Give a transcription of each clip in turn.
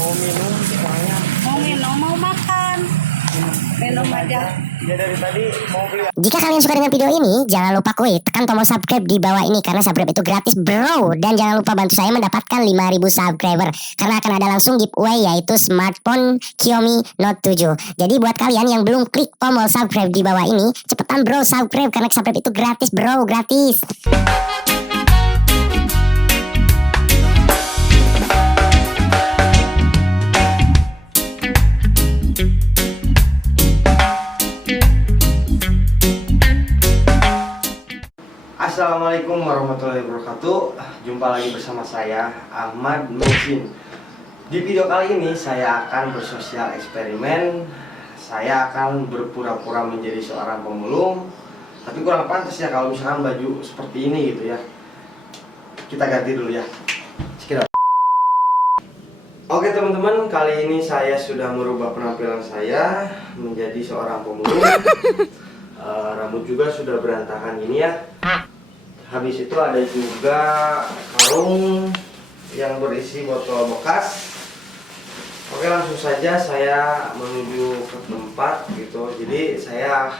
Mau minum soalnya. Mau minum, mau makan. Minum aja. Ya dari tadi mau beli. Jika kalian suka dengan video ini, jangan lupa klik tekan tombol subscribe di bawah ini karena subscribe itu gratis bro. Dan jangan lupa bantu saya mendapatkan 5.000 subscriber karena akan ada langsung giveaway yaitu smartphone Xiaomi Note 7. Jadi buat kalian yang belum klik tombol subscribe di bawah ini, cepetan bro subscribe karena subscribe itu gratis bro, gratis. Assalamualaikum warahmatullahi wabarakatuh. Jumpa lagi bersama saya Ahmad Muhsin. Di video kali ini saya akan bersosial eksperimen. Saya akan berpura-pura menjadi seorang pemulung. Tapi kurang pantas ya kalau misalkan baju seperti ini gitu ya. Kita ganti dulu ya. Cekidot. Oke teman-teman, kali ini saya sudah merubah penampilan saya menjadi seorang pemulung. Rambut juga sudah berantakan ini ya. Habis itu ada juga karung yang berisi botol bekas. Oke, langsung saja saya menuju ke tempat gitu. Jadi saya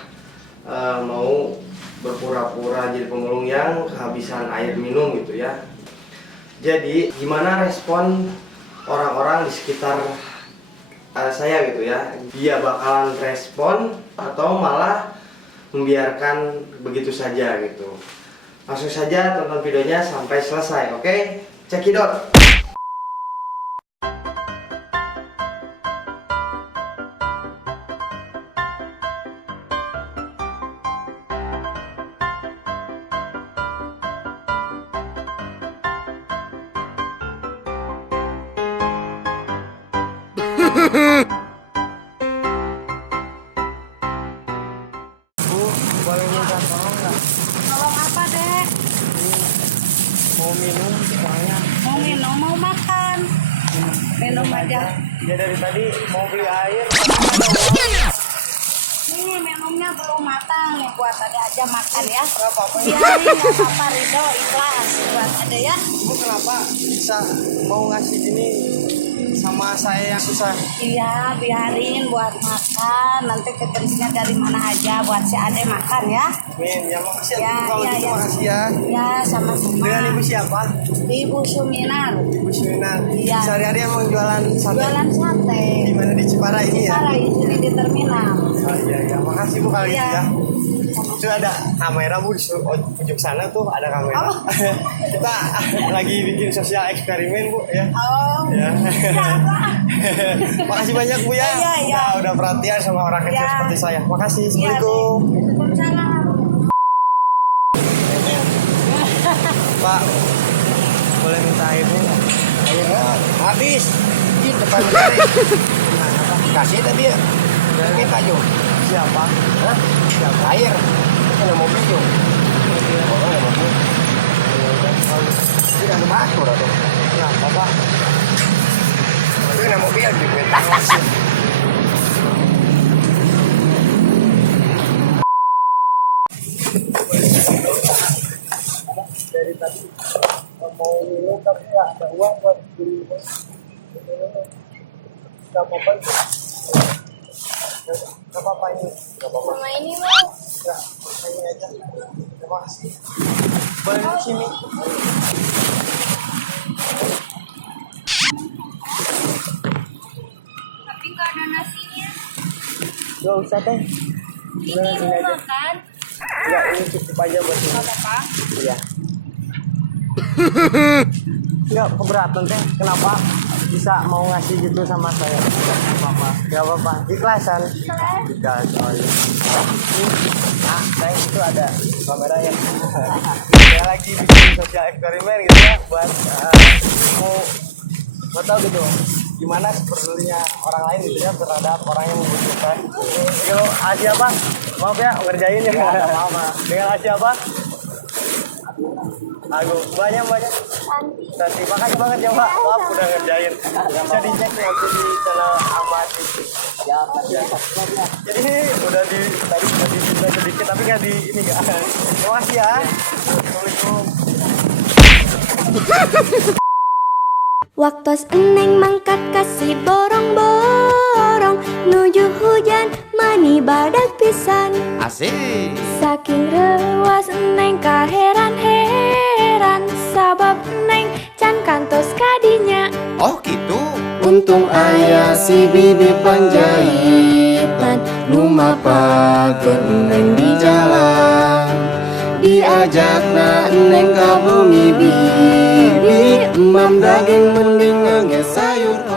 mau berpura-pura jadi pemulung yang kehabisan air minum gitu ya. Jadi gimana respon orang-orang di sekitar saya gitu ya? Dia bakalan respon atau malah membiarkan begitu saja gitu. Langsung saja tonton videonya sampai selesai, oke? Cekidot. Bu, boleh minta tolong nggak? Tolong apa, Dek? Mau minum soalnya. Mau minum, mau makan. Minum aja. Ya dari tadi mau beli air. Nih, minumnya belum matang nih, buat Ade aja makan ya. Kenapa? Biarin, nggak apa-apa, Ridho, ikhlas. Buat Ade ya. Bu kenapa bisa mau ngasih gini sama saya yang susah? Iya, biarin buat makan. Nanti kekensinya dari mana aja buat si Ade makan ya. Min, ya makasih Ya, ya, kalau ya, gitu ya. makasih ya. Ya, sama-sama. Dengan ibu siapa? Ibu Suminar. Ibu Suminar. Iya. Sehari-hari emang jualan sate. Jualan sate. Di mana di Cipara ini ya? Cipara, di sini di terminal. Oh iya iya, makasih Bu kalau gitu Iya. ya. Itu ada kamera Bu di ujung sana tuh ada kamera. Oh. Kita lagi bikin sosial eksperimen Bu ya. Oh, Ya. siapa? Makasih banyak Bu ya. Iya, iya. Udah perhatian sama orang kecil Iya. seperti saya. Makasih. Iya, Assalamualaikum. Waalaikumsalam. Pak, boleh minta airnya nggak? Ayo, habis di depan kali. Kasih tadi ya. Kita yuk. Siapa? Hah? Siapa? Air. Kita mau beli yuk. Oh, mau beli. Tidak ada masuk dah tuh. Kenapa Pak? Kita mau beli juga. Dari tadi mau minum tapi nggak ada uang buat beli. Nggak apa-apa. Nggak apa-apa ini. Nggak apa-apa. Sama ini mau. Ya, ini aja. Terima kasih. Boleh di sini. Tapi nggak ada nasinya. Gak usah teh. Ini Beneran ini mau aja. makan. Ya, ini cukup aja buat ini. Nggak apa-apa. Iya. Nggak keberatan teh. Kenapa bisa mau ngasih gitu sama saya? Nggak apa-apa. Nggak apa-apa. Ikhlasan. Ikhlas. Oh, iya. Nah, saya itu ada kamera ya. Saya lagi bikin sosial eksperimen gitu ya buat mau tahu gitu gimana pedulinya orang lain gitu ya terhadap orang yang membutuhkan. Kalau Asia apa? Maaf ya ngerjain ya. Apa? Dengan Asia apa? Aku banyak. Santi, makasih banget ya Pak. Maaf udah ngerjain. Bisa dicek nanti di channel Ahmad itu. Ya. Jadi udah tadi udah di sedikit tapi nggak di ini nggak. Terima kasih ya. Assalamualaikum. Waktos eneng mangkat kasih borong-borong nuju hujan mani badak pisan. Asik. Saking rewas eneng kaheran-heran sabab eneng can kantos kadinya. Oh gitu. Untung ayah si bibi panjaitan lumapakeun neng di jalan. Diajak na neng ka bumi bibi emam daging mending ngeges sayur.